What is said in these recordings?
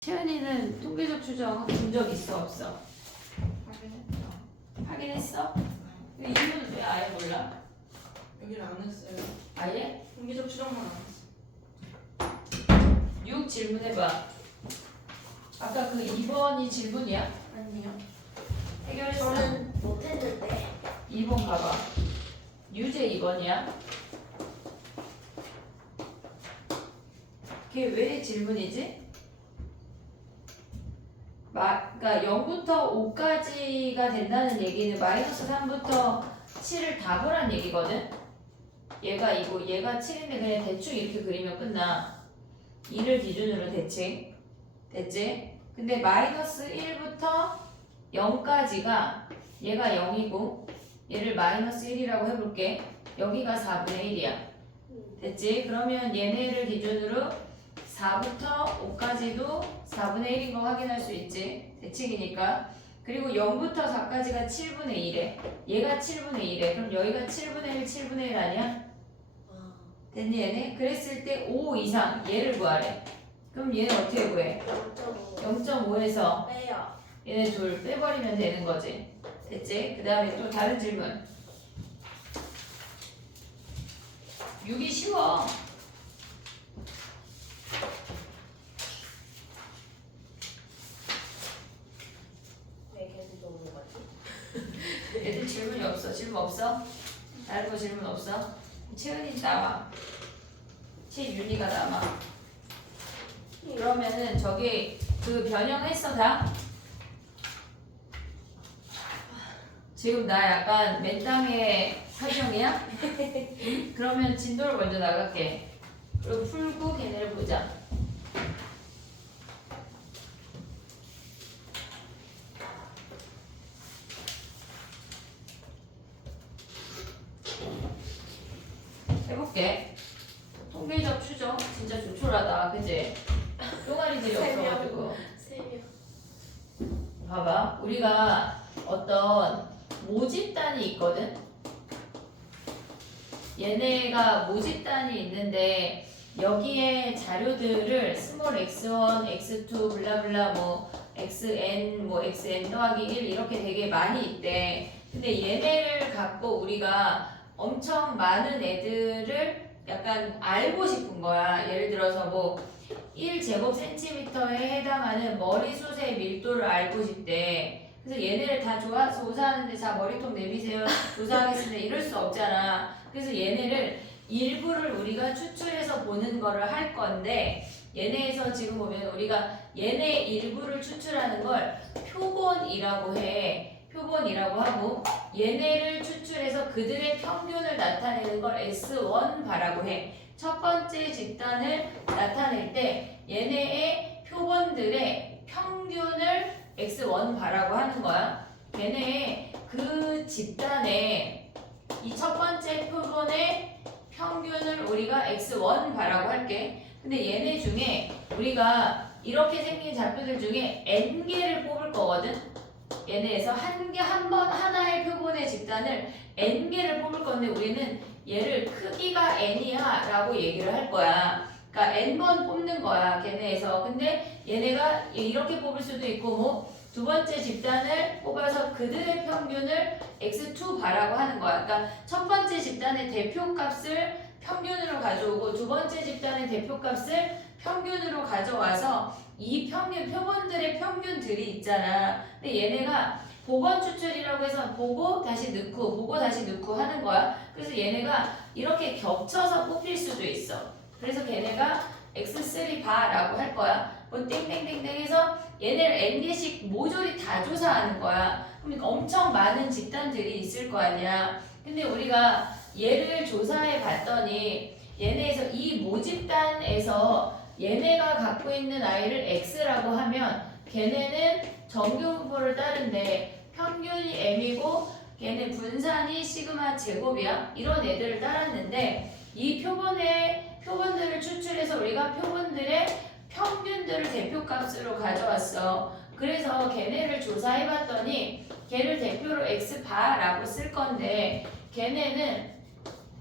채은이는 통계적 추정 본 적 있어 없어? 확인했죠. 확인했어? 이유는 왜 아예 몰라? 여기를 안 했어요. 아예? 통계적 추정만 안 했어. 6 질문해봐. 아까 그 2번이 질문이야? 아니요. 해결했어? 저는 못했는데 2번 가봐. 유제 2번이야? 걔 왜 질문이지? 그러니까 0부터 5까지가 된다는 얘기는 마이너스 3부터 7을 다 보란 얘기거든? 얘가 이거 얘가 7인데 그냥 대충 이렇게 그리면 끝나. 2를 기준으로 대칭. 됐지? 근데 마이너스 1부터 0까지가 얘가 0이고 얘를 마이너스 1이라고 해볼게. 여기가 4분의 1이야. 됐지? 그러면 얘네를 기준으로 4부터 5까지도 4분의 1인 거 확인할 수 있지. 대칭이니까. 그리고 0부터 4까지가 7분의 1에 얘가 7분의 1에 그럼 여기가 7분의 1, 7분의 1 아니야? 됐니 얘네? 그랬을 때 5 이상 얘를 구하래. 그럼 얘는 어떻게 구해? 0.5 0.5에서 빼요. 얘네 둘 빼버리면 되는 거지. 됐지? 그 다음에 또 다른 질문. 6이 쉬워. 왜 계속 오는 거지? 애들 질문이 없어. 질문 없어? 다른 거 질문 없어? 채은이 나와. 채윤이가 남아. 그러면은 저기 그 변형했어 다? 지금 나 약간 맨땅에 설정이야? 응? 그러면 진도를 먼저 나갈게. 그리고 풀고 걔네를 보자. 해볼게. 통계적 추정 진짜 조촐하다, 그지? 똥아리들이 없어가지고. 3명. 봐봐, 우리가 어떤 모집단이 있거든. 얘네가 모집단이 있는데 여기에 자료들을 스몰 x1, x2, 블라블라 뭐 xn, 뭐 xn 더하기 1 이렇게 되게 많이 있대. 근데 얘네를 갖고 우리가 엄청 많은 애들을 약간 알고 싶은 거야. 예를 들어서 뭐 1제곱센티미터에 해당하는 머리숱의 밀도를 알고 싶대. 그래서 얘네를 다 조사하는데 자 머리통 내미세요 조사하겠습니다 이럴 수 없잖아. 그래서 얘네를 일부를 우리가 추출해서 보는 거를 할 건데 얘네에서 지금 보면 우리가 얘네 일부를 추출하는 걸 표본이라고 해. 표본이라고 하고 얘네를 추출해서 그들의 평균을 나타내는 걸 S1바라고 해. 첫 번째 집단을 나타낼 때 얘네의 표본들의 평균을 X1바라고 하는 거야. 얘네의 그 집단의 이 첫 번째 표본의 평균을 우리가 X1바라고 할게. 근데 얘네 중에 우리가 이렇게 생긴 좌표들 중에 N개를 뽑을 거거든. 얘네에서 하나의 표본의 집단을 N개를 뽑을 건데 우리는 얘를 크기가 N이야 라고 얘기를 할 거야. 그러니까 N번 뽑는 거야 걔네에서. 근데 얘네가 이렇게 뽑을 수도 있고 뭐 두 번째 집단을 뽑아서 그들의 평균을 X2바라고 하는 거야. 그러니까 첫 번째 집단의 대표값을 평균으로 가져오고 두 번째 집단의 대표값을 평균으로 가져와서 이 표본들의 평균들이 있잖아. 근데 얘네가 복원 추출이라고 해서 보고 다시 넣고 하는 거야. 그래서 얘네가 이렇게 겹쳐서 뽑힐 수도 있어. 그래서 걔네가 X3바라고 할 거야. 뭐 땡땡땡땡 해서 얘네를 N개씩 모조리 다 조사하는 거야. 그러니까 엄청 많은 집단들이 있을 거 아니야. 근데 우리가 얘를 조사해 봤더니 얘네에서 이 모집단에서 얘네가 갖고 있는 아이를 X라고 하면 걔네는 정규분포를 따른데 평균이 M이고 걔네 분산이 시그마 제곱이야. 이런 애들을 따랐는데 이 표본들을 추출해서 우리가 표본들의 평균들을 대표값으로 가져왔어. 그래서 걔네를 조사해봤더니 걔를 대표로 X바라고 쓸 건데 걔네는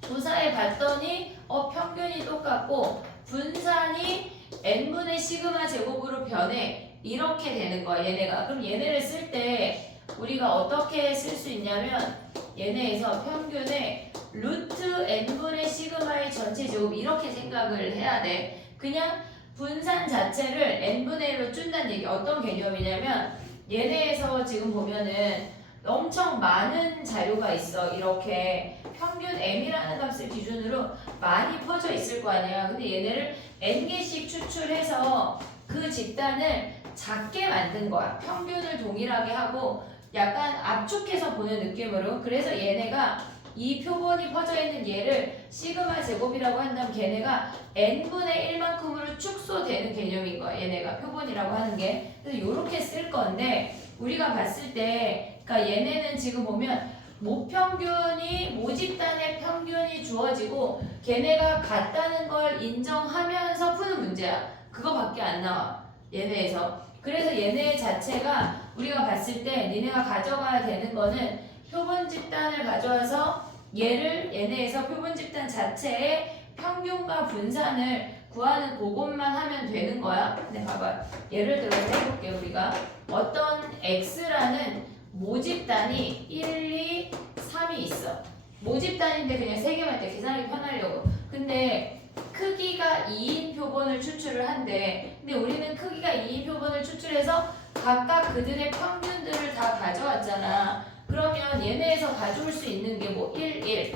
조사해봤더니 평균이 똑같고 분산이 n분의 시그마 제곱으로 변해. 이렇게 되는 거야 얘네가. 그럼 얘네를 쓸 때 우리가 어떻게 쓸 수 있냐면 얘네에서 평균의 루트 n분의 시그마의 전체 제곱 이렇게 생각을 해야 돼. 그냥 분산 자체를 n분의 1로 준다는 얘기. 어떤 개념이냐면 얘네에서 지금 보면은 엄청 많은 자료가 있어. 이렇게 평균 m이라는 값을 기준으로 많이 퍼져 있을 거 아니야. 근데 얘네를 n개씩 추출해서 그 집단을 작게 만든 거야. 평균을 동일하게 하고 약간 압축해서 보는 느낌으로. 그래서 얘네가 이 표본이 퍼져 있는 얘를 시그마 제곱이라고 한다면 걔네가 n분의 1만큼으로 축소되는 개념인 거야. 얘네가 표본이라고 하는 게. 그래서 이렇게 쓸 건데 우리가 봤을 때 그러니까 얘네는 지금 보면 모평균이 모집단의 평균이 주어지고 걔네가 같다는 걸 인정하면서 푸는 문제야. 그거밖에 안 나와. 얘네에서. 그래서 얘네 자체가 우리가 봤을 때 니네가 가져가야 되는 거는 표본 집단을 가져와서 얘네에서 표본 집단 자체의 평균과 분산을 구하는 그것만 하면 되는 거야. 근데 봐봐. 예를 들어서 해볼게. 우리가 어떤 x라는 모집단이 1, 2, 3이 있어. 모집단인데 그냥 3개만 때 계산하기 편하려고. 근데 크기가 2인 표본을 추출을 한대. 근데 우리는 크기가 2인 표본을 추출해서 각각 그들의 평균들을 다 가져왔잖아. 그러면 얘네에서 가져올 수 있는 게 뭐 1, 1,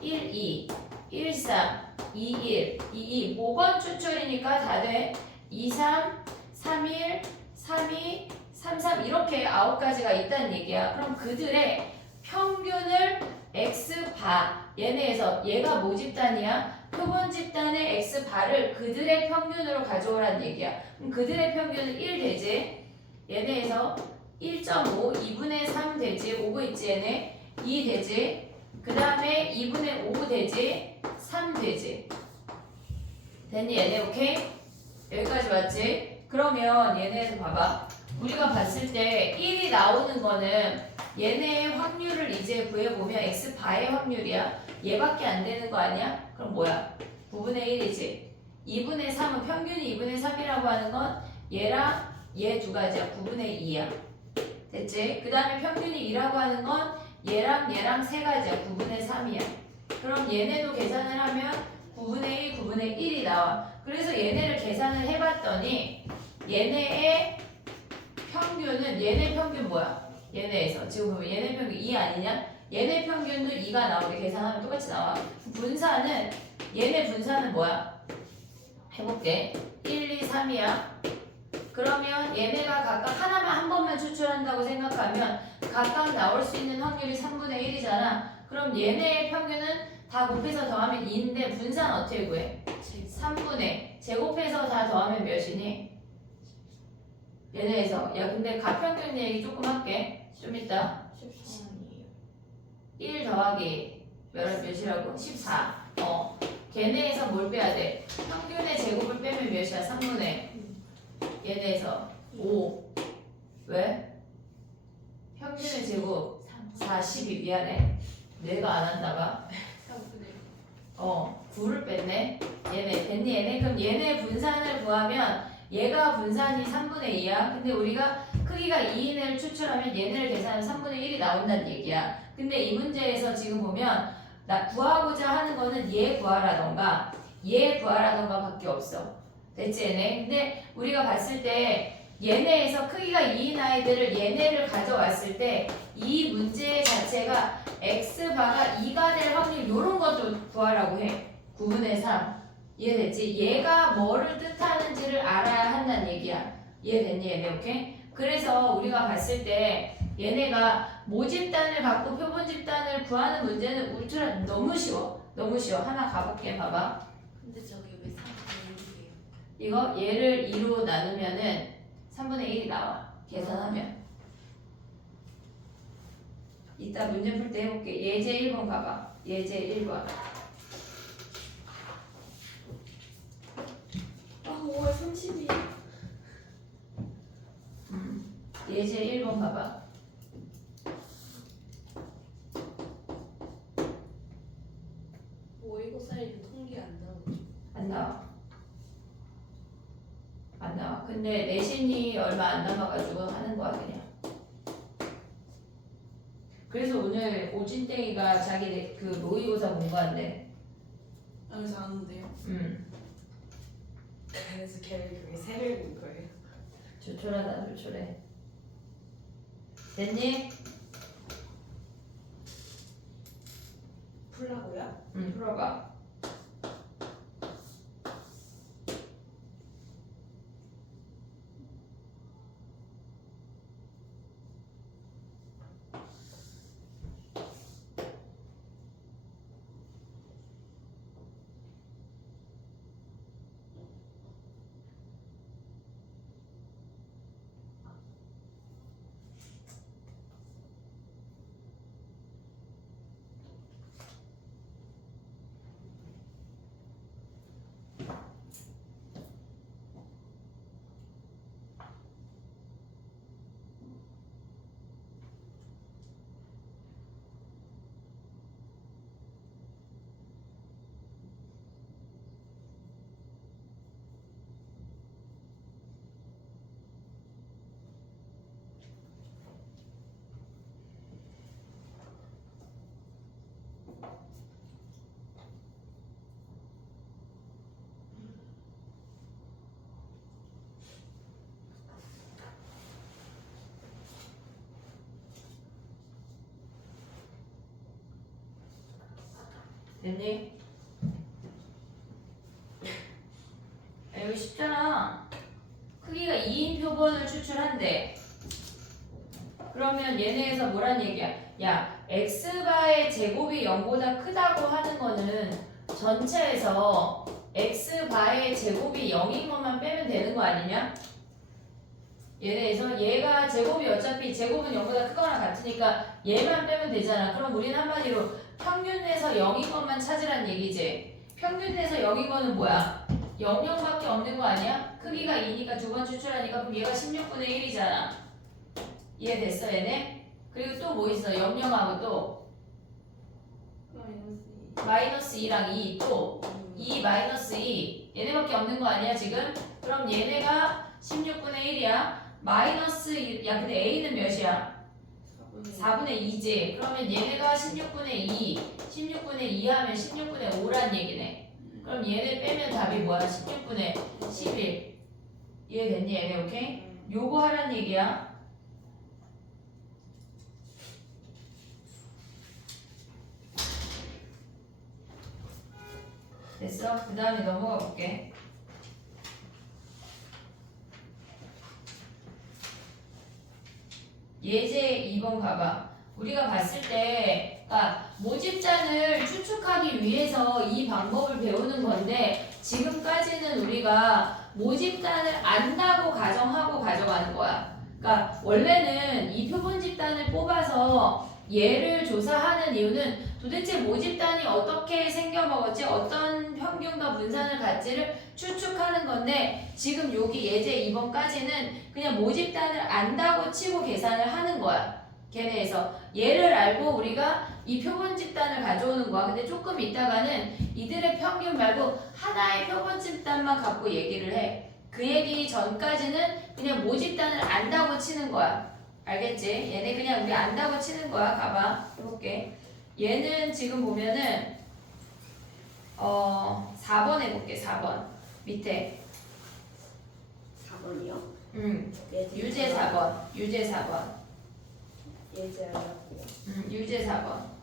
1, 2, 1, 3, 2, 1, 2, 2 모건 추출이니까 다 돼. 2, 3, 3, 1, 3, 2, 3, 3 이렇게 9가지가 있다는 얘기야. 그럼 그들의 평균을 x바 얘네에서 얘가 모집단이야. 표본 집단의 x바를 그들의 평균으로 가져오라는 얘기야. 그럼 그들의 평균은 1 되지. 얘네에서 1.5, 2분의 3 되지. 5고 있지 얘네. 2 되지. 그 다음에 2분의 5 되지. 3 되지. 됐니 얘네 오케이? 여기까지 맞지? 그러면 얘네에서 봐봐. 우리가 봤을 때 1이 나오는 거는 얘네의 확률을 이제 구해보면 x바의 확률이야. 얘밖에 안 되는 거 아니야? 그럼 뭐야? 9분의 1이지. 2분의 3은 평균이 2분의 3이라고 하는 건 얘랑 얘 두 가지야. 9분의 2야. 됐지? 그 다음에 평균이 2라고 하는 건 얘랑 세 가지야. 9분의 3이야. 그럼 얘네도 계산을 하면 9분의 1, 9분의 1이 나와. 그래서 얘네를 계산을 해봤더니 얘네의 평균은 얘네 평균 뭐야? 얘네에서 지금 보면 얘네 평균 2 아니냐? 얘네 평균도 2가 나오게 계산하면 똑같이 나와. 분산은 얘네 분산은 뭐야? 해볼게. 1, 2, 3이야. 그러면 얘네가 각각 하나만 한 번만 추출한다고 생각하면 각각 나올 수 있는 확률이 3분의 1이잖아. 그럼 얘네의 평균은 다 곱해서 더하면 2인데 분산 어떻게 구해? 3분의 제곱해서 다 더하면 몇이니? 얘네에서 야 근데 가평균 얘기 조금 할게. 좀 이따 14원이에요. 1 더하기 몇이라고? 14. 걔네에서 뭘 빼야 돼? 평균의 제곱을 빼면 몇이야? 3분의 얘네에서 5. 왜? 평균의 제곱 42. 미안해. 내가 안 한다 봐. 9를 뺐네. 얘네 됐니 얘네? 그럼 얘네 분산을 구하면 얘가 분산이 3분의 2야. 근데 우리가 크기가 2인을 추출하면 얘네를 계산하면 3분의 1이 나온다는 얘기야. 근데 이 문제에서 지금 보면 나 구하고자 하는 거는 얘 구하라던가 얘 구하라던가 밖에 없어. 됐지 얘네? 근데 우리가 봤을 때 얘네에서 크기가 2인 아이들을 얘네를 가져왔을 때 이 문제 자체가 x바가 2가 될 확률 요런 것도 구하라고 해. 9분의 3. 이해됐지? 얘가 뭐를 뜻하는지를 알아야 한다는 얘기야. 이해됐니 얘네 오케이? 그래서 우리가 봤을 때 얘네가 모집단을 갖고 표본 집단을 구하는 문제는 울트라 너무 쉬워. 너무 쉬워. 하나 가볼게. 봐봐. 근데 저기 왜 3분의 1이에요? 이거 얘를 2로 나누면은 3분의 1이 나와. 계산하면. 이따 문제 풀 때 해볼게. 예제 1번 가봐. 예제 1번. 5월 30일. 예제 1번 봐봐. 모의고사에는 통계 안 나오죠? 안 나와. 근데 내신이 얼마 안 남아가지고 하는 거야 그냥. 그래서 오늘 오진땡이가 자기 그 모의고사 공부한대. 여기서 아는데요. 그래서 걔를 그게 새를 본 거예요. 조촐하다 조촐해. 됐니? 풀라고요? 풀어봐. 됐니? 이거 쉽잖아. 크기가 2인 표본을 추출한대. 그러면 얘네에서 뭐란 얘기야? 야, x바의 제곱이 0보다 크다고 하는 거는 전체에서 x바의 제곱이 0인 것만 빼면 되는 거 아니냐? 얘네에서 얘가 제곱이 어차피 제곱은 0보다 크거나 같으니까 얘만 빼면 되잖아. 그럼 우리는 한마디로 평균 내에서 0인 것만 찾으란 얘기지. 평균 내에서 0인 거는 뭐야? 0, 0밖에 없는 거 아니야? 크기가 2니까 두 번 추출하니까 그럼 얘가 16분의 1이잖아. 이해됐어 얘네? 그리고 또 뭐 있어? 0, 0하고 또 마이너스 2랑 2 또 2 마이너스 2 얘네밖에 없는 거 아니야 지금? 그럼 얘네가 16분의 1이야. 마이너스 1, 야 근데 A는 몇이야? 4분의 2지. 그러면 얘네가 16분의 2 16분의 2 하면 16분의 5란 얘기네. 그럼 얘네 빼면 답이 뭐야? 16분의 11. 이해됐니 얘네? 오케이? 요거 하란 얘기야. 됐어? 그 다음에 넘어가 볼게. 예제 2번 가봐. 우리가 봤을 때, 그러니까 모집단을 추측하기 위해서 이 방법을 배우는 건데 지금까지는 우리가 모집단을 안다고 가정하고 가져가는 거야. 그러니까 원래는 이 표본 집단을 뽑아서 얘를 조사하는 이유는 도대체 모집단이 어떻게 생겨먹었지, 어떤 평균과 분산을 갖지를 추측하는 건데 지금 여기 예제 2번까지는 그냥 모집단을 안다고 치고 계산을 하는 거야. 걔네에서 얘를 알고 우리가 이 표본 집단을 가져오는 거야. 근데 조금 있다가는 이들의 평균 말고 하나의 표본 집단만 갖고 얘기를 해. 그 얘기 전까지는 그냥 모집단을 안다고 치는 거야. 알겠지? 얘네 그냥 우리 안다고 치는 거야. 가봐. 해볼게. 얘는 지금 보면은 4번 해볼게. 4번 밑에 4번이요? 유제 4번 유제 4번 예제하려고요. 유제 4번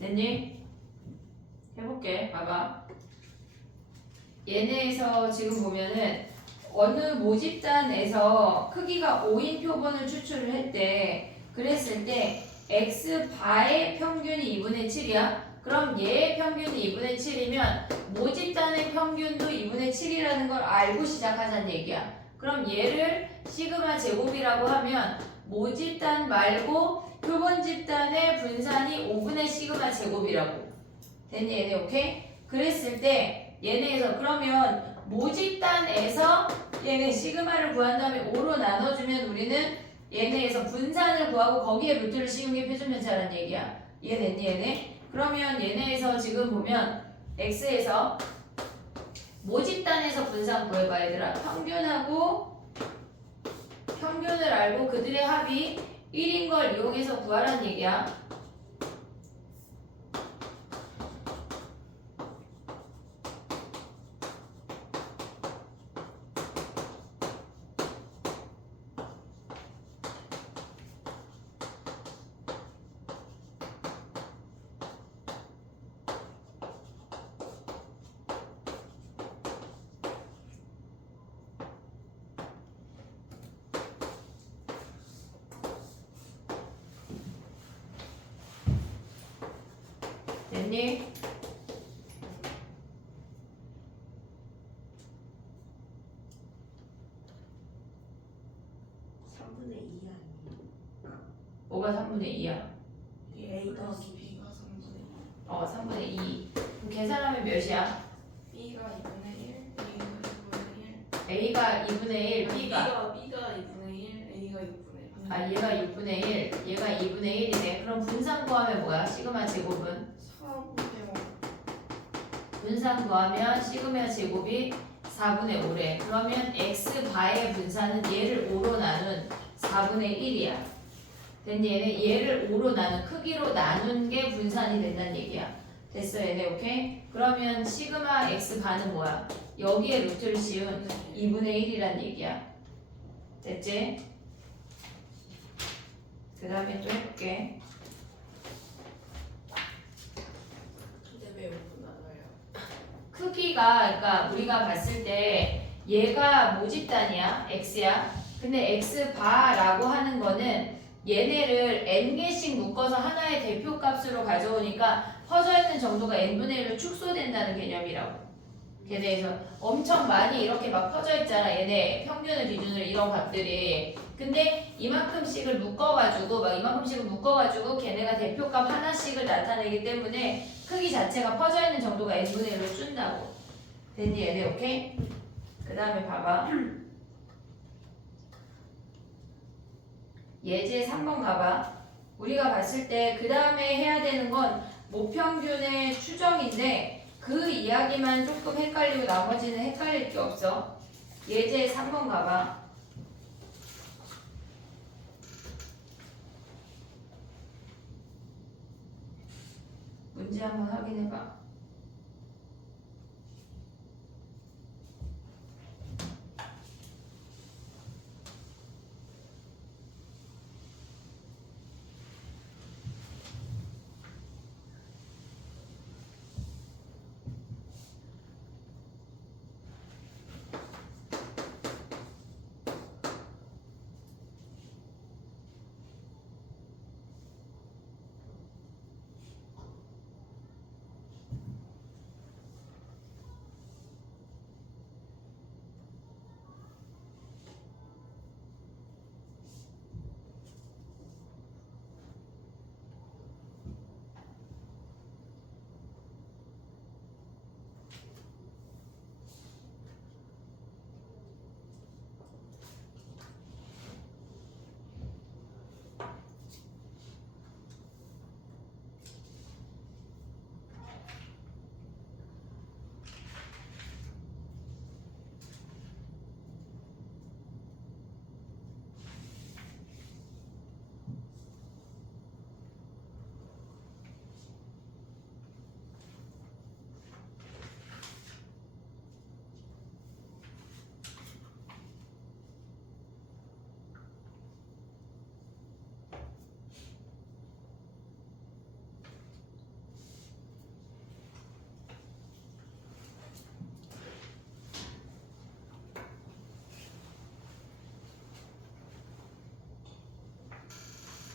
됐니? 해볼게. 봐봐. 얘네에서 지금 보면은 어느 모집단에서 크기가 5인 표본을 추출을 했대. 그랬을 때 x바의 평균이 2분의 7이야. 그럼 얘의 평균이 2분의 7이면 모집단의 평균도 2분의 7이라는 걸 알고 시작하자는 얘기야. 그럼 얘를 시그마 제곱이라고 하면 모집단 말고 표본 집단의 분산이 5분의 시그마 제곱이라고. 됐니 얘네 오케이? 그랬을 때 얘네에서 그러면 모집단에서 얘네 시그마를 구한 다음에 5로 나눠주면 우리는 얘네에서 분산을 구하고 거기에 루트를 씌운 게 표준편차라는 얘기야. 이해됐니 얘네? 그러면 얘네에서 지금 보면 x에서 모집단에서 분산 구해봐 얘들아. 평균을 알고 그들의 합이 1인 걸 이용해서 구하라는 얘기야. 됐니? 뭐가 3분의 2야? A 더하기 B가 3분의 2. 3분의 2. 그럼 계산하면 몇이야? B가 2분의 1, A가 2분의 1. A가 2분의 1, B가 B가 2분의 1, A가 6분의 1. 얘가 6분의 1, 얘가 2분의 1이네. 그럼 분산 구하면 뭐야? 시그마 제곱은? 4분의 5. 분산 구하면 시그마 제곱이 4분의 5래. 그러면 x바의 분산은 얘를 5로 나눈 4분의 1이야. 됐니? 얘네 얘를 5로 나눈 크기로 나눈 게 분산이 된다는 얘기야. 됐어 얘네 오케이? 그러면 시그마 x바는 뭐야? 여기에 루트를 씌운 2분의 1이란 얘기야. 됐지? 그 다음에 또 해볼게. 근데 왜 5분 나눠요? 크기가 그러니까 우리가 봤을 때 얘가 모집단이야 x야. 근데 x바라고 하는 거는 얘네를 n개씩 묶어서 하나의 대표값으로 가져오니까 퍼져 있는 정도가 n분의 1로 축소된다는 개념이라고. 걔네에서 엄청 많이 이렇게 막 퍼져 있잖아. 얘네 평균을 기준으로 이런 값들이. 근데 이만큼씩을 묶어가지고 걔네가 대표값 하나씩을 나타내기 때문에 크기 자체가 퍼져 있는 정도가 n분의 1로 준다고. 됐니 얘네 오케이? 그 다음에 봐봐. 예제 3번 가봐. 우리가 봤을 때 그 다음에 해야 되는 건 모평균의 추정인데 그 이야기만 조금 헷갈리고 나머지는 헷갈릴 게 없어. 예제 3번 가봐. 문제 한번 확인해봐.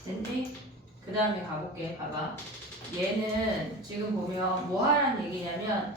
됐니? 그 다음에 가볼게. 봐봐. 얘는 지금 보면 뭐 하라는 얘기냐면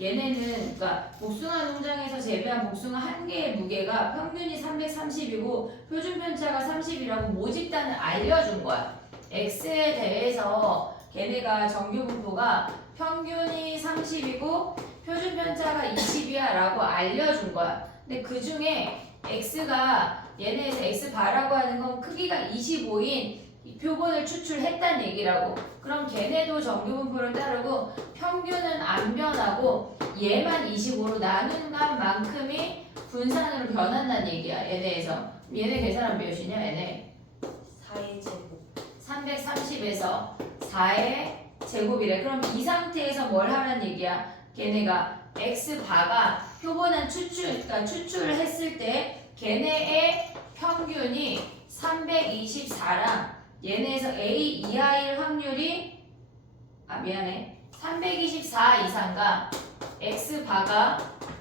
얘네는 그러니까 복숭아 농장에서 재배한 복숭아 한 개의 무게가 평균이 330이고 표준 편차가 30이라고 모집단을 알려준 거야. X에 대해서 걔네가 정규 분포가 평균이 30이고 표준 편차가 20이야 라고 알려준 거야. 근데 그 중에 X가 얘네에서 X바라고 하는 건 크기가 25인 표본을 추출했다는 얘기라고. 그럼 걔네도 정규 분포를 따르고 평균은 안 변하고 얘만 25로 나눈 만큼이 분산으로 변한다는 얘기야. 얘네에서. 얘네 계산하면 몇이냐 얘네? 4의 제곱. 330에서 4의 제곱이래. 그럼 이 상태에서 뭘 하라는 얘기야? 걔네가 X바가 표본한 그러니까 추출을 했을 때 걔네의 평균이 324랑 얘네에서 A 이하일 확률이 324 이상과 X바가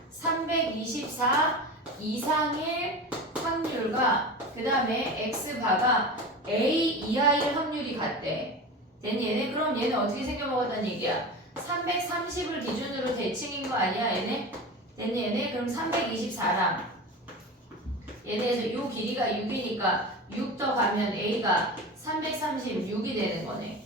324 이상일 확률과 그 다음에 X바가 A 이하일 확률이 같대. 됐니 얘네? 그럼 얘네 어떻게 생겨먹었다는 얘기야? 330을 기준으로 대칭인 거 아니야 얘네? 됐니 얘네? 그럼 324랑 얘네에서 요 길이가 6이니까 6 더 가면 A가 336이 되는 거네.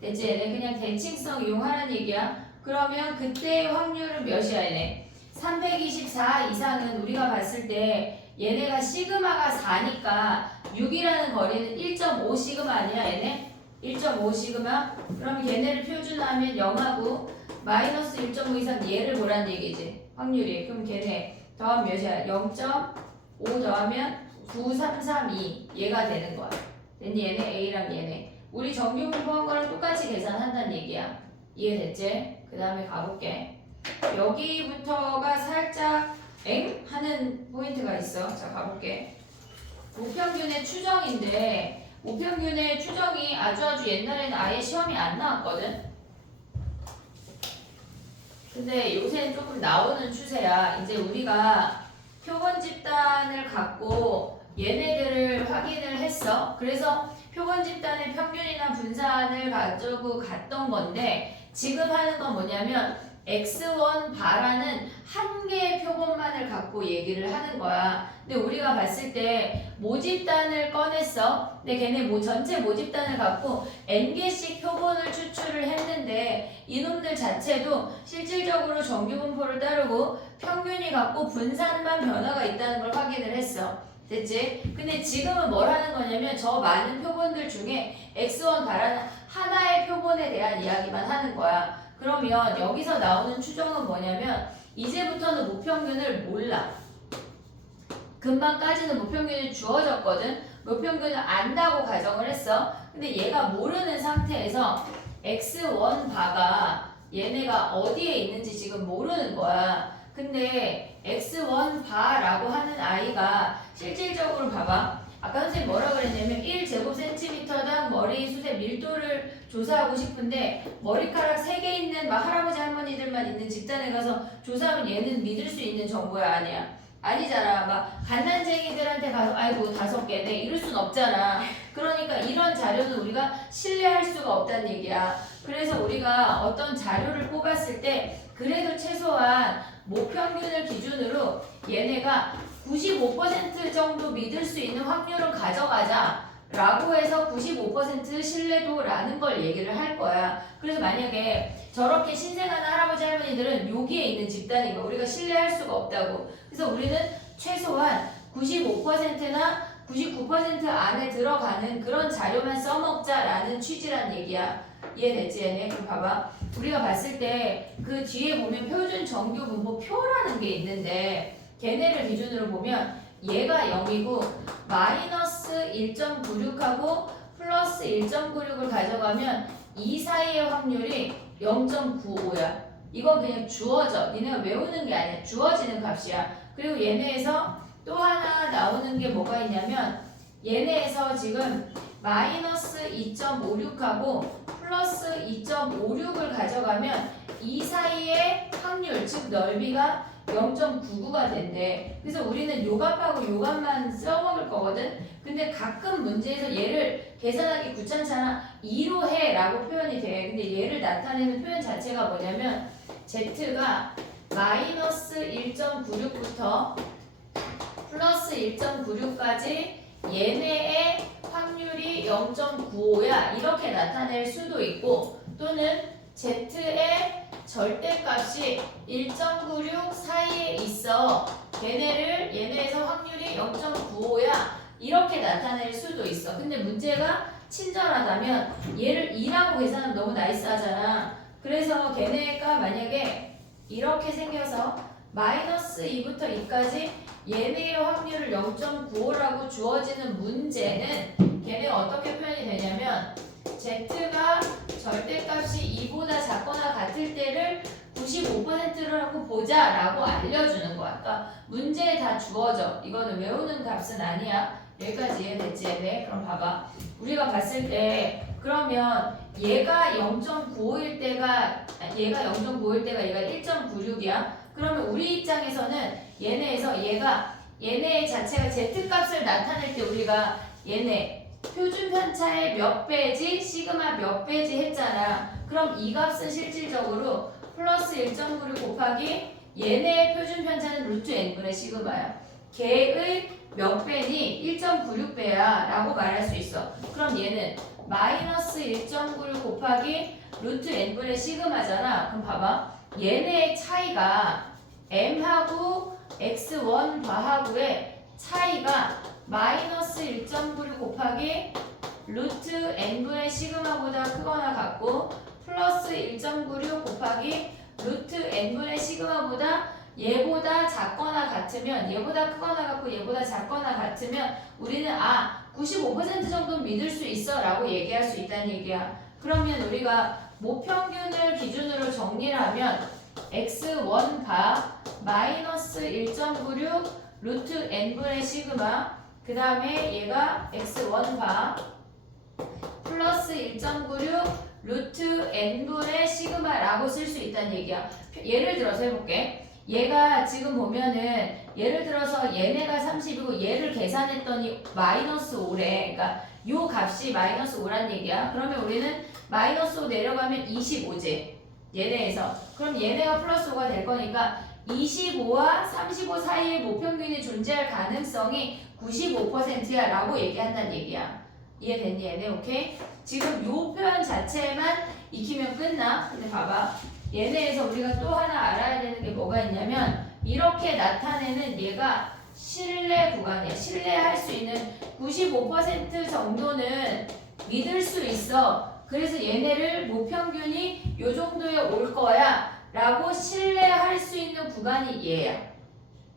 됐지 얘네? 그냥 대칭성 이용하라는 얘기야. 그러면 그때의 확률은 몇이야 얘네? 324 이상은 우리가 봤을 때 얘네가 시그마가 4니까 6이라는 거리는 1.5 시그마 아니야 얘네? 1.5 시그마? 그럼 얘네를 표준화하면 0하고 마이너스 1.5 이상 얘를 보란 얘기지 확률이. 그럼 걔네 더하면 몇이야? 0.5 더하면 9332 얘가 되는 거야. 됐니 얘네? A랑 얘네 우리 정규 분포한 거랑 똑같이 계산한다는 얘기야. 이해됐지? 그 다음에 가볼게. 여기부터가 살짝 엥? 하는 포인트가 있어. 자 가볼게. 우평균의 추정인데 우평균의 추정이 아주 옛날에는 아예 시험이 안 나왔거든. 근데 요새는 조금 나오는 추세야. 이제 우리가 표본 집단을 갖고 얘네들을 확인을 했어. 그래서 표본 집단의 평균이나 분산을 가지고 갔던 건데 지금 하는 건 뭐냐면 X1 바라는 한 개의 표본만을 갖고 얘기를 하는 거야. 근데 우리가 봤을 때 모집단을 꺼냈어. 근데 걔네 전체 모집단을 갖고 N개씩 표본을 추출을 했는데 이놈들 자체도 실질적으로 정규 분포를 따르고 평균이 같고 분산만 변화가 있다는 걸 확인을 했어. 됐지? 근데 지금은 뭘 하는 거냐면 저 많은 표본들 중에 X1 바라는 하나의 표본에 대한 이야기만 하는 거야. 그러면 여기서 나오는 추정은 뭐냐면 이제부터는 무평균을 몰라. 금방까지는 무평균이 주어졌거든. 무평균을 안다고 가정을 했어. 근데 얘가 모르는 상태에서 X1 바가 얘네가 어디에 있는지 지금 모르는 거야. 근데 X1 바라고 하는 아이가 실질적으로 봐봐. 아까 선생님 뭐라 그랬냐면 1제곱센티미터당 머리 숱의 밀도를 조사하고 싶은데 머리카락 3개 있는 막 할아버지 할머니들만 있는 집단에 가서 조사하면 얘는 믿을 수 있는 정보야? 아니야. 아니잖아. 막 갓난쟁이들한테 가서 아이고 5개네 이럴 순 없잖아. 그러니까 이런 자료는 우리가 신뢰할 수가 없다는 얘기야. 그래서 우리가 어떤 자료를 뽑았을 때 그래도 최소한 모평균을 기준으로 얘네가 95% 정도 믿을 수 있는 확률을 가져가자 라고 해서 95% 신뢰도라는 걸 얘기를 할 거야. 그래서 만약에 저렇게 신생하는 할아버지 할머니들은 여기에 있는 집단인 거 우리가 신뢰할 수가 없다고. 그래서 우리는 최소한 95%나 99% 안에 들어가는 그런 자료만 써먹자라는 취지란 얘기야. 이해됐지 얘네? 그럼 봐봐. 우리가 봤을 때 그 뒤에 보면 표준 정규 분포 표라는 게 있는데 걔네를 기준으로 보면 얘가 0이고 마이너스 1.96하고 플러스 1.96을 가져가면 이 사이의 확률이 0.95야. 이건 그냥 주어져. 니네가 외우는 게 아니야. 주어지는 값이야. 그리고 얘네에서 또 하나 나오는 게 뭐가 있냐면 얘네에서 지금 마이너스 2.56하고 플러스 2.56을 가져가면 이 사이의 확률, 즉 넓이가 0.99가 된대. 그래서 우리는 요 값하고 요 값만 써먹을 거거든. 근데 가끔 문제에서 얘를 계산하기 귀찮잖아. 2로 해 라고 표현이 돼. 근데 얘를 나타내는 표현 자체가 뭐냐면 z가 마이너스 1.96부터 플러스 1.96까지 얘네의 확률이 0.95야 이렇게 나타낼 수도 있고, 또는 z의 절대값이 1.96 사이에 있어 얘네에서 확률이 0.95야 이렇게 나타낼 수도 있어. 근데 문제가 친절하다면 얘를 2라고 계산하면 너무 나이스하잖아. 그래서 걔네가 만약에 이렇게 생겨서 마이너스 2부터 2까지 얘네의 확률을 0.95라고 주어지는 문제는 걔네가 어떻게 표현이 되냐면 z가 절대값이 2보다 작거나 같을 때를 95%라고 보자 라고 알려주는 거야. 그러니까 문제에 다 주어져. 이거는 외우는 값은 아니야. 여기까지 이해됐지? 네. 그럼 봐봐. 우리가 봤을 때 그러면 얘가 0.95일 때가 얘가 1.96이야. 그러면 우리 입장에서는 얘네의 자체가 z값을 나타낼 때 우리가 얘네 표준 편차의 몇 배지, 시그마 몇 배지 했잖아. 그럼 이 값은 실질적으로 플러스 1.96 곱하기 얘네의 표준 편차는 루트 n분의 시그마야. 걔의 몇 배니 1.96배야 라고 말할 수 있어. 그럼 얘는 마이너스 1.96 곱하기 루트 n분의 시그마잖아. 그럼 봐봐. 얘네의 차이가 m하고 x1 바하고의 차이가 마이너스 1.96 곱하기 루트 n분의 시그마보다 크거나 같고 플러스 1.96 곱하기 루트 n분의 시그마보다 얘보다 작거나 같으면, 얘보다 크거나 같고 얘보다 작거나 같으면 우리는 95% 정도는 믿을 수 있어 라고 얘기할 수 있다는 얘기야. 그러면 우리가 모평균을 기준으로 정리를 하면 x1 바 마이너스 1.96 루트 n분의 시그마, 그 다음에 얘가 x1 바 플러스 1.96 루트 n분의 시그마라고 쓸 수 있다는 얘기야. 예를 들어서 해볼게. 얘가 지금 보면은 예를 들어서 얘네가 30이고 얘를 계산했더니 마이너스 5래. 그러니까 요 값이 마이너스 5란 얘기야. 그러면 우리는 마이너스 5 내려가면 25지. 얘네에서. 그럼 얘네가 플러스 5가 될 거니까 25와 35 사이에 모평균이 존재할 가능성이 95%야 라고 얘기한다는 얘기야. 이해됐니 얘네? 오케이? 지금 요 표현 자체만 익히면 끝나. 근데 봐봐. 얘네에서 우리가 또 하나 알아야 되는 게 뭐가 있냐면 이렇게 나타내는 얘가 신뢰 구간이야. 신뢰할 수 있는 95% 정도는 믿을 수 있어. 그래서 얘네를 모평균이 요 정도에 올 거야 라고 신뢰할 수 있는 구간이 얘야.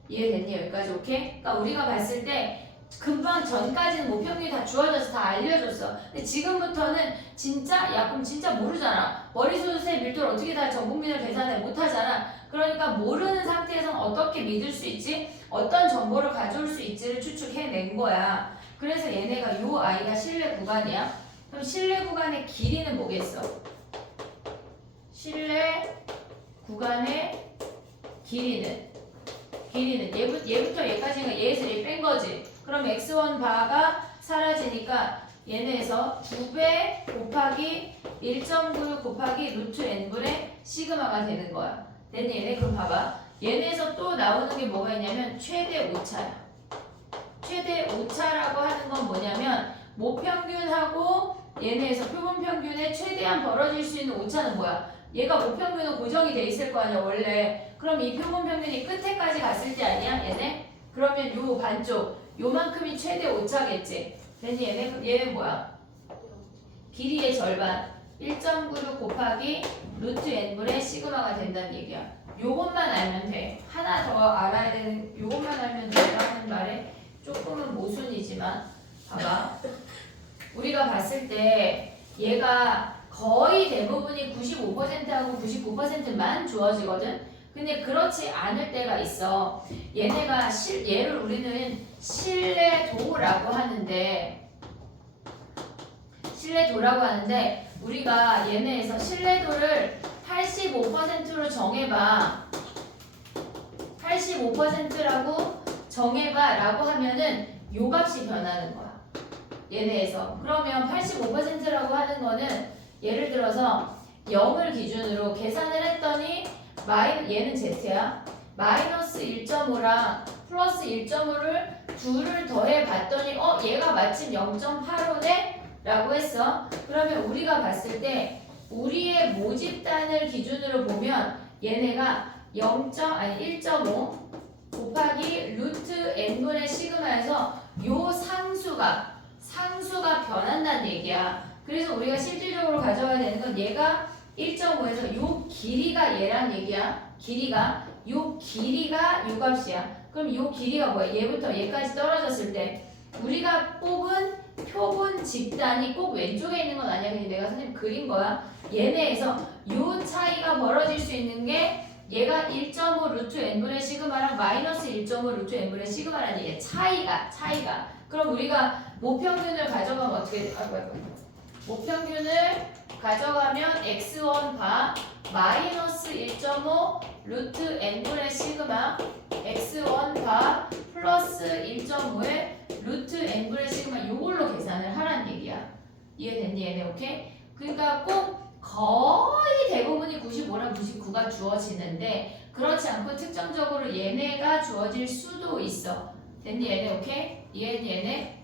이해됐니? 여기까지 오케이? 그러니까 우리가 봤을 때 금방 전까지는 모평균이 다 주어져서 다 알려줬어. 근데 지금부터는 진짜 그럼 진짜 모르잖아. 머리숱의 밀도를 어떻게 다 전 국민을 계산을 못하잖아. 그러니까 모르는 상태에서는 어떻게 믿을 수 있지? 어떤 정보를 가져올 수 있지를 추측해낸 거야. 그래서 얘네가 요 아이가 신뢰 구간이야. 그럼 신뢰 구간의 길이는 뭐겠어? 신뢰 구간의 길이는 얘부터 얘까지가 얘에서 얘 뺀 거지. 그럼 x1 바가 사라지니까 얘네에서 2배 곱하기 1.96 곱하기 루트 n분의 시그마가 되는 거야. 됐니 얘네? 그럼 봐봐. 얘네에서 또 나오는 게 뭐가 있냐면 최대 오차야. 최대 오차라고 하는 건 뭐냐면 모평균하고 얘네에서 표본평균에 최대한 벌어질 수 있는 오차는 뭐야? 얘가 모평균은 고정이 돼 있을 거 아니야 원래. 그럼 이 표본평균이 끝에까지 갔을 때 아니야 얘네? 그러면 요 반쪽 요만큼이 최대 오차겠지. 됐니 얘네? 그럼 얘는 뭐야? 길이의 절반 1.96 곱하기 루트 n분의 시그마가 된다는 얘기야. 요것만 알면 돼. 하나 더 알아야 되는, 요것만 알면 돼가 하는 말에 조금은 모순이지만 봐봐. 우리가 봤을 때 얘가 거의 대부분이 95%하고 99%만 주어지거든. 근데 그렇지 않을 때가 있어. 얘네가 얘를 우리는 신뢰도라고 하는데 우리가 얘네에서 신뢰도를 85%로 정해봐. 85%라고 정해봐 라고 하면은 요 값이 변하는 거야. 얘네에서. 그러면 85%라고 하는 거는 예를 들어서 0을 기준으로 계산을 했더니 얘는 Z야. 마이너스 1.5랑 플러스 1.5를 둘을 더해 봤더니 얘가 마침 0.85네? 라고 했어. 그러면 우리가 봤을 때 우리의 모집단을 기준으로 보면 얘네가 1.5 곱하기 루트 n분의 시그마에서 요 상수가 변한다는 얘기야. 그래서 우리가 실질적으로 가져와야 되는 건 얘가 1.5에서 요 길이가 얘란 얘기야. 요 길이가 요 값이야. 그럼 요 길이가 뭐야? 얘부터 얘까지 떨어졌을 때 우리가 뽑은 표본 집단이 꼭 왼쪽에 있는 건 아니야. 그냥 내가 선생님 그린 거야. 얘네에서 요 차이가 벌어질 수 있는 게 얘가 1.5 루트 n분의 시그마랑 마이너스 1.5 루트 n분의 시그마라는 얘기야. 차이가. 그럼 우리가 모평균을 가져가면 어떻게 모평균을 가져가면 x1 바 마이너스 1.5 루트 n분의 시그마 x1 바 플러스 1.5의 루트 n분의 시그마 요걸로 계산을 하라는 얘기야. 이해됐니 얘네? 오케이? 그러니까 꼭 거의 대부분이 95랑 99가 주어지는데 그렇지 않고 특정적으로 얘네가 주어질 수도 있어. 됐니 얘네? 오케이? 이해했니 얘네?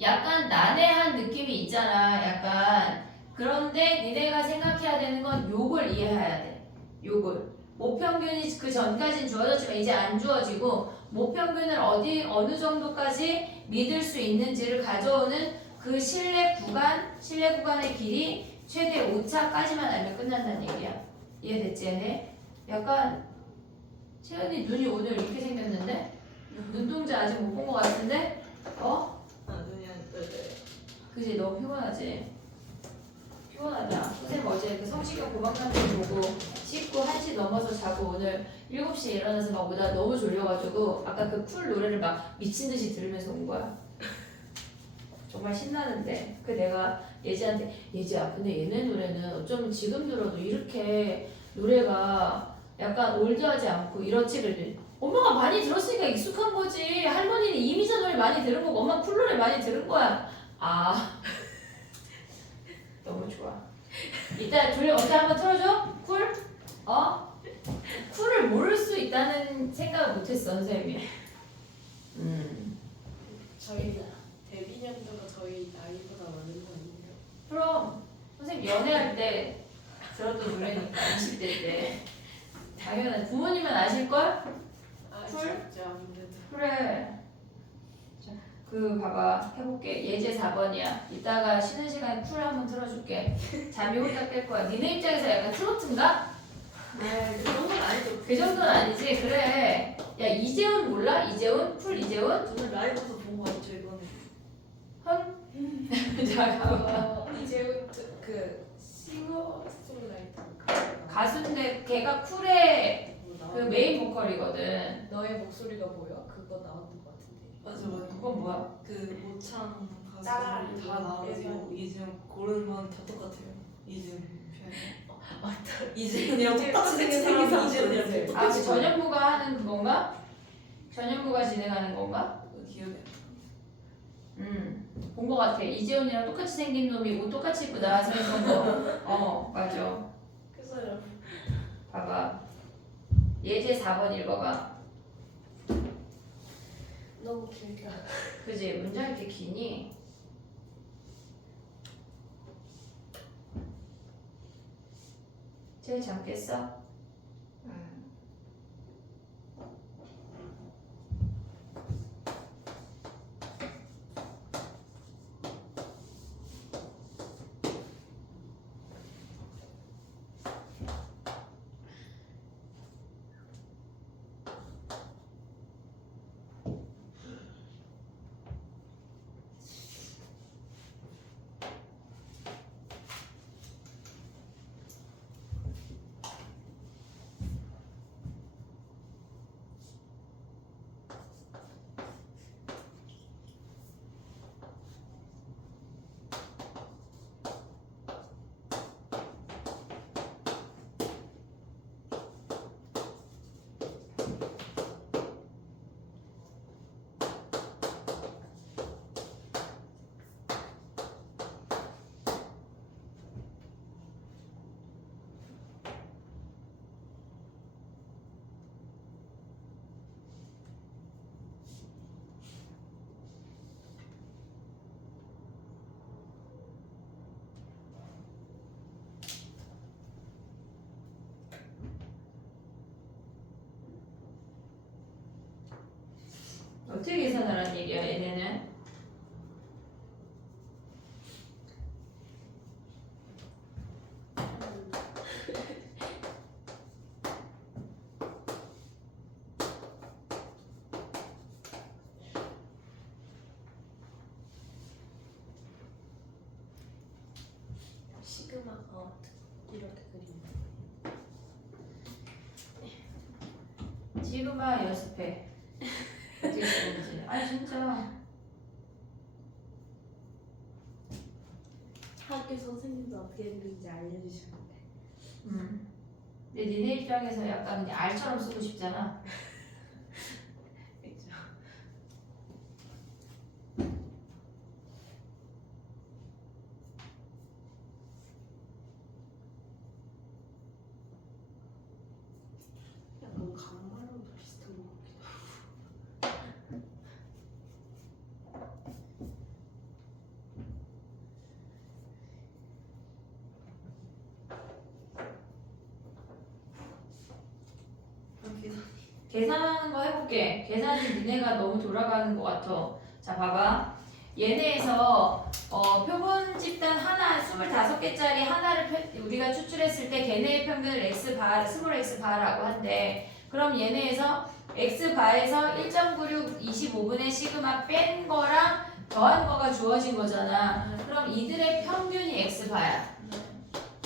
약간 난해한 느낌이 있잖아. 약간. 그런데 니네가 생각해야 되는 건 요걸 이해해야 돼. 요걸. 모평균이 그 전까지는 주어졌지만 이제 안 주어지고 모평균을 어느 정도까지 믿을 수 있는지를 가져오는 그 실내 구간의 길이 최대 5차까지만 알면 끝난다는 얘기야. 이해됐지 얘네? 약간 채연이 눈이 오늘 이렇게 생겼는데? 눈동자 아직 못 본 것 같은데? 눈이 안 떠져요. 그지? 너무 피곤하지? 피곤하다. 선생님 어제 그 성시경 고박남편 보고 씻고 1시 넘어서 자고 오늘 7시에 일어나서 막 오다가 너무 졸려가지고 아까 그 쿨 노래를 막 미친듯이 들으면서 온 거야. 정말 신나는데 그 내가 예지한테 예지야 근데 얘네 노래는 어쩌면 지금 들어도 이렇게 노래가 약간 올드하지 않고 이렇지 그랬더니 엄마가 많이 들었으니까 익숙한 거지. 할머니는 이미자 노래 많이 들은 거고 엄마 쿨 노래 많이 들은 거야. 아 너무 좋아. 이따 둘이 어제 한번 틀어줘? 쿨? 쿨을 모를 수 있다는 생각을 못했어 선생님이. 저희 데뷔 년도가 저희 나이보다 많은 거 아니에요? 그럼 선생님 연애할 때 들었던 노래니까 20대 때 당연한 부모님은 아실걸? 쿨? 진짜 아무래도. 그래. 자, 그 봐봐 해볼게. 예제 4번이야. 이따가 쉬는 시간에 쿨 한번 틀어줄게. 잠이 홀딱 깰 거야. 니네 입장에서 약간 트로트인가? 그 정도는 아니죠. 그 정도는 아니지. 그래. 야 이재훈 몰라? 이재훈? 쿨 이재훈? 저는 라이브에서 본 거 같죠 이거는. 자 봐봐. 이재훈 그 싱어송라이터 가수인데 걔가 쿨의 그 메인 보컬이거든. 너의 목소리가 보여? 그거 나왔던 것 같은데. 맞아. 그건 뭐야? 그 모창 따라 가수들이 다 나와가지고 이재훈 고르는 건 다 똑같아요. 이재훈 표현. 맞다. 이재훈이랑 똑같이 생긴 생긴 사람이 사람 이재훈이랑 있어요. 아, 그 전현무가 하는 그건가? 전현무가 진행하는 건가? 기억이 안 본 거 같아. 이재훈이랑 똑같이 생긴 놈이 옷 똑같이 입고 나와서 했던 거. 맞아. 그래서 봐봐. 예제 4번 읽어봐. 너무 길다. 그지? 문장 이렇게 기니? 제일 잠깼어? 어떻게 계산하라는 얘기야 얘네는? 시그마가 이렇게 그린다. 시그마 연습해. 어떻게 쓰는지. 아 진짜. 학교 선생님도 어떻게 그리는지 알려주셨는데. 근데 니네 입장에서 약간 그냥 알처럼 쓰고 싶잖아. 그죠. 약간 강말로도 비슷한 것 같기도 하고. 계산하는 거 해볼게. 계산이 니네가 너무 돌아가는 것 같아. 자, 봐봐. 얘네에서 표본 집단 하나, 25개짜리 하나를 우리가 추출했을 때 걔네의 평균을 X바, 스몰 X바라고 한대. 그럼 얘네에서 X바에서 1.96 25분의 시그마 뺀 거랑 더한 거가 주어진 거잖아. 그럼 이들의 평균이 X바야.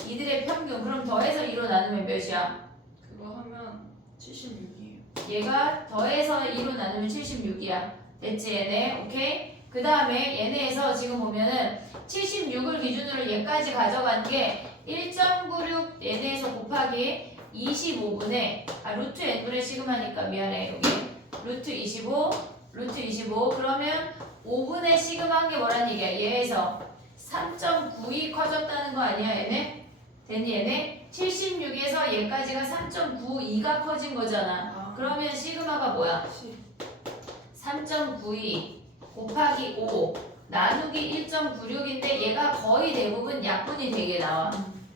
이들의 평균. 그럼 더해서 2로 나누면 몇이야? 그거 하면 76이에요. 얘가 더해서 2로 나누면 76이야. 됐지 얘네? 오케이? 그 다음에 얘네에서 지금 보면은 76을 기준으로 얘까지 가져간 게 1.96 얘네에서 곱하기 25분의 루트 n분의 시그마니까 미안해 여기 루트 25 그러면 5분의 시그마 한 게 뭐란 얘기야? 얘에서 3.92 커졌다는 거 아니야 얘네? 됐니 얘네? 76에서 얘까지가 3.92가 커진 거잖아. 그러면 시그마가 뭐야? 3.92 곱하기 5 나누기 1.96인데 얘가 거의 대부분 약분이 되게 나와.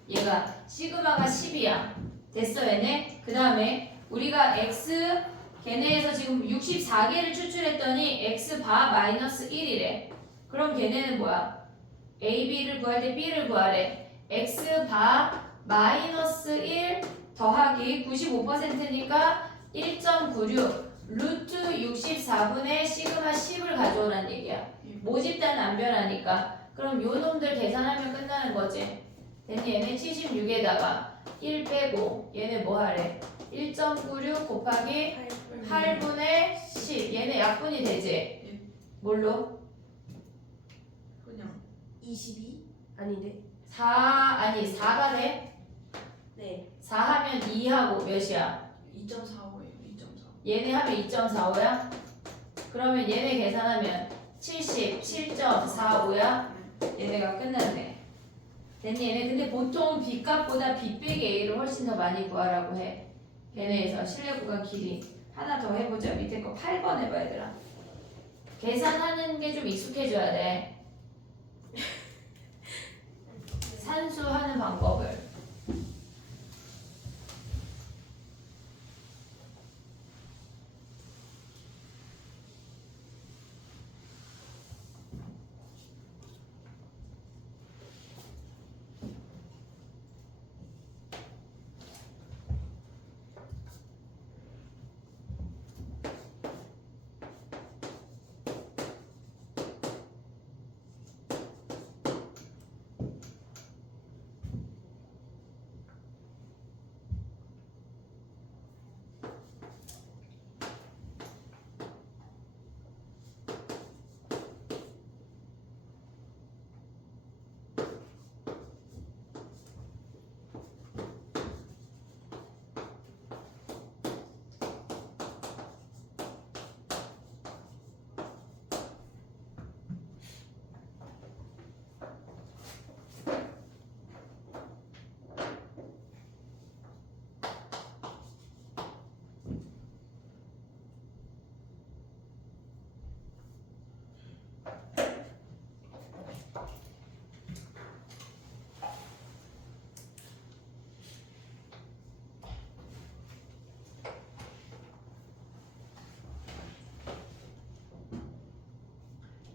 얘가 시그마가 10이야. 됐어 얘네? 그 다음에 우리가 x 걔네에서 지금 64개를 추출했더니 x바 마이너스 1이래. 그럼 걔네는 뭐야? a, b를 구할 때 b를 구하래. x바 마이너스 1 더하기 95%니까 1.96 루트 64분의 시그마 10을 가져오라는 얘기야. 모집단 안 변하니까. 그럼 요 놈들 계산하면 끝나는 거지. 됐니? 얘네 76에다가 1 빼고 얘네 뭐 하래? 1.96 곱하기 8분의 10 얘네 약분이 되지? 뭘로? 그냥 22? 아닌데? 4 아니 4가 돼? 네. 4 하면 2하고 몇이야? 2.45예요. 2.45. 얘네 하면 2.45야? 그러면 얘네 계산하면 77.45야? 얘네가 끝났네. 됐니? 얘네 근데 보통 B값보다 B 빼기 A를 훨씬 더 많이 구하라고 해. 걔네에서 실내 구간 길이 하나 더 해보자. 밑에 거 8번 해봐 얘들아. 계산하는 게 좀 익숙해져야 돼. 산수하는 방법을.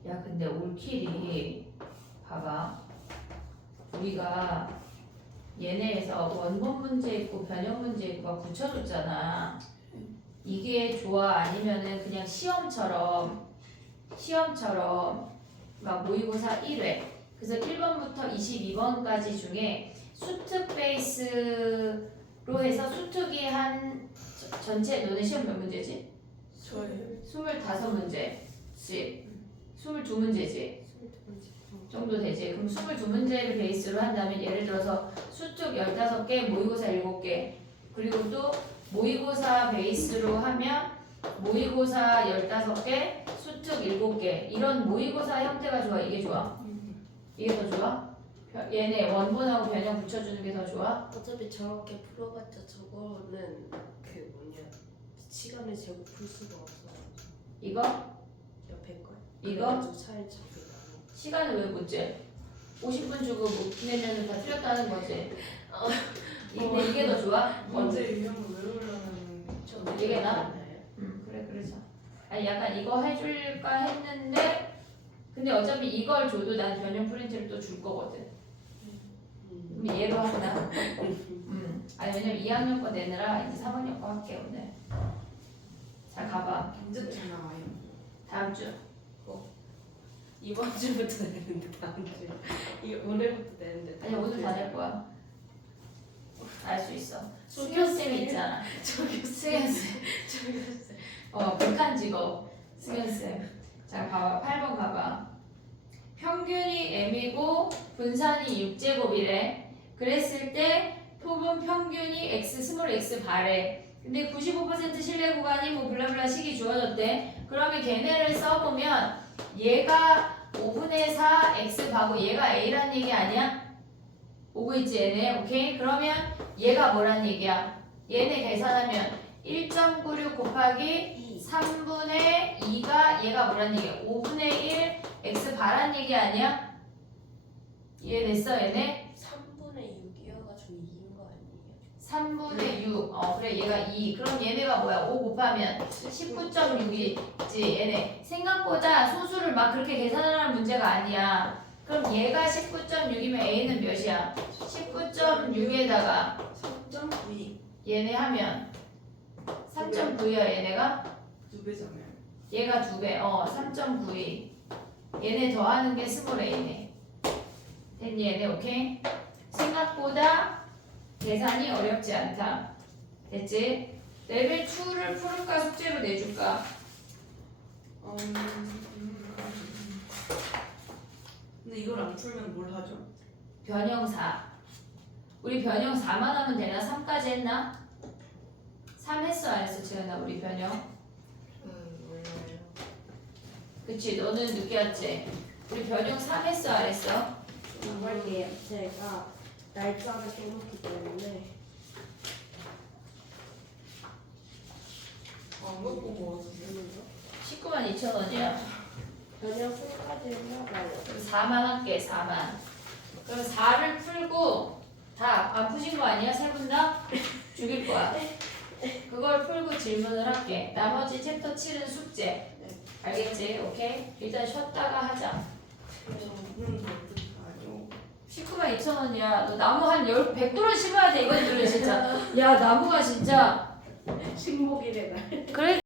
야 근데 올킬이 봐봐. 우리가 얘네에서 원본 문제 있고 변형 문제 있고 붙여줬잖아. 이게 좋아 아니면은 그냥 시험처럼 막 모의고사 1회 그래서 1번부터 22번까지 중에 수특 베이스로 해서 수특이 한 전체 너네 시험 몇 문제지? 저예요. 25문제씩 22문제지 정도 되지. 그럼 22문제를 베이스로 한다면 예를 들어서 수특 15개, 모의고사 7개 그리고 또 모의고사 베이스로 하면 모의고사 15개, 수특 7개 이런 모의고사 형태가 좋아? 이게 좋아? 이게 더 좋아? 얘네 원본하고 변형 붙여주는 게 더 좋아? 어차피 저렇게 풀어봤자 저거는 그 뭐냐 시간을 재고 풀 수가 없어. 이거? 옆에 걸. 이거? 그래가지고 차라리 저게 나눠. 시간을 왜 못 재? 50분 주고 못 내면 다 틀렸다는 거지. 근데 이게 더 좋아? 문제 유형을 외우려면 이게 나? 그래 그래서 아니 약간 이거 해줄까 했는데 근데 어차피 이걸 줘도 난 변형 프린트를 또 줄 거거든. 그럼 얘로 한다. 아니 왜냐면 2학년 거 내느라 이제 3학년 거 할게 오늘. 자 가봐. 언제쯤 나와요? 다음 주. 이번 주부터 내는데 다음 주. 이거 오늘부터 내는데. 아니 오늘 다 낼 거야. 알 수 있어. 조교 승현쌤이 있잖아. 저기 승현쌤. 북한 직업 승현쌤. 자 봐봐 8번 가봐. 평균이 m이고 분산이 6제곱이래. 그랬을 때 표본 평균이 x 스몰 x 바래. 근데 95% 신뢰 구간이 뭐 블라블라 식이 주어졌대. 그러면 걔네를 써보면 얘가 5분의 4 x 바고 얘가 a란 얘기 아니야? 오고 있지 얘네. 오케이? 그러면 얘가 뭐란 얘기야? 얘네 계산하면 1.96 곱하기 3분의 2가 얘가 뭐란 얘기야? 5분의 1 x 바란 얘기 아니야? 이해됐어 얘네? 3분의 6이어가지고 2인 거 아니에요? 3분의 6. 그래 얘가 2. 그럼 얘네가 뭐야? 5 곱하면 19.6이지 얘네. 생각보다 소수를 막 그렇게 계산하는 문제가 아니야. 그럼 얘가 19.6이면 a는 몇이야? 19.6에다가 3.2 얘네 하면 3.9야 얘네가? 2배잖아요. 얘가 2배. 3.92. 얘네 더하는 게 스몰 a네. 됐니 얘네? 오케이? 생각보다 계산이 어렵지 않다. 됐지? 레벨 2를 풀을까 숙제로 내줄까? 근데 이걸 안 풀면 뭘 하죠? 변형 4. 우리 변형 4만 하면 되나? 3까지 했나? 3 했어 안 했어 채연아 우리 변형? 몰라요. 그치 너는 늦게 왔지? 우리 변형 3 했어 안 했어? 이걸 제가 날짜를 써놓기 때문에 안 보고 왔어요. 19만 2천 원이야. 변형 3까지 했나봐요. 그럼 4만 할게 4만. 그럼 4를 풀고 다 안 푸신 거 아니야? 세 분 다? 죽일 거야. 그걸 풀고 질문을 할게. 나머지 챕터 7은 숙제. 알겠지? 오케이? 일단 쉬었다가 하자. 오늘은 어떻게 알죠? 19만 2천 원이야. 너 나무 한 100그루 심어야 돼. 이건 진짜. 야 나무가 진짜. 식목일의 날. 그래